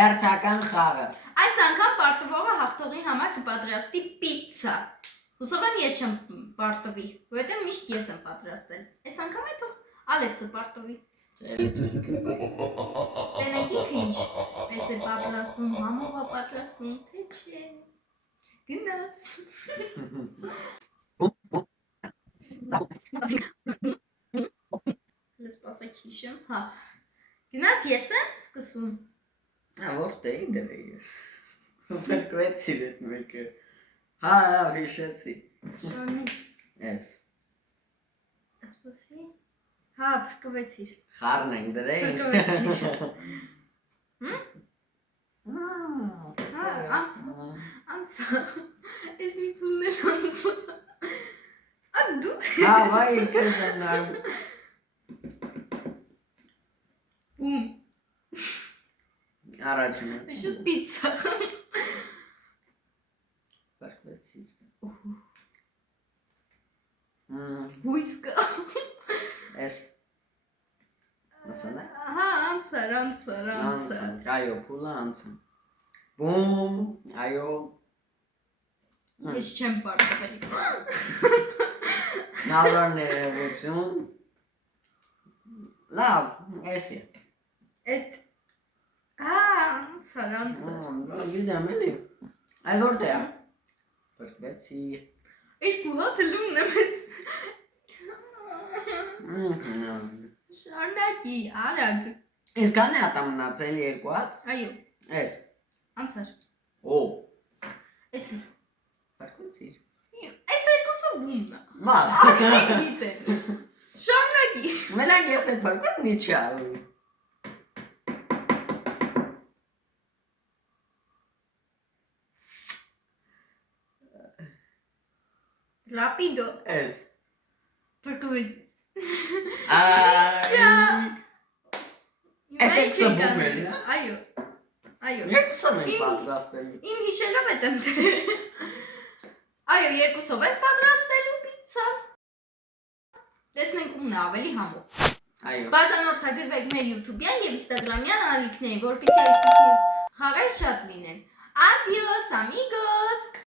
Հերթական խաղը։ Այս անգամ պարտվողը հաղթողի համար կպատրաստի պիցցա։ Հուսով եմ ես չեմ պարտվի, որովհետև միշտ ես եմ պատրաստել։ Այս անգամ է թող Ալեքսը պարտվի։ Տենեք ինքը ինչ պես է պատրաստում, համով է պատրաստում, թե չէ։ Գնաց։ Սպասեք հիշեմ, հա։ Գնաց ես եմ սկսում։ Որտե՞ղ դրե ես։ Փրկվեցիր այդ մեկը։ Հա, հիշեցի։ Շարունակ։ Ես։ Ասպասի։ Հա, փրկվեցիր։ Խառն ենք դրե։ Փրկվեցիր։ Հա, Անցա։ Ես մի փուլներ անցա։ Դու։ Հա, վայ, կզանամ։ Բում։ Առաջինը։ Շուտ պիցցա։ Փրկվեցիր։ Հույս կա։ Ես։ Ասանա։ Հա, անցար։ Այո, փուլը անցան։ Բում, այո։ Ես չեմ պարտվել։ Նավրան ներևություն։ Լավ, էսի։ Էդ անցար։ Գիտեմ էլի։ Այդ որտե է։ Փրկվեցի։ Երկու հատ լումն եմ ես։ Շարունակի, արագ։ Ես քանի հատ եմ մնացել, երկու հատ։ Այո, Էս։ անցար։ Օ։ Էսի։ Փրկվեցիր։ Այս երկուսը բումն է։ Մա։ Գիտեմ։ Շարունակի։ Մենակ ես եմ փրկվել միջի ալու։ Ռապիդո։ Էս։ Փրկվեց։ Այ։ Էս էքսը բում էր, նա։ Այո։ Այո։ Երկուսով ենք պատրաստելու։ Իմ հիշելով եմ դրել։ Այո, երկուսով ենք պատրաստելու պիցցա։ Տեսնենք ումն է ավելի համով։ Այո։ Բաժանորդագրվեք մեր YouTube-յան եւ Instagram-յան ալիքներին, որպեսզի այսպիսի խաղեր շատ լինեն։ Adiós, amigos։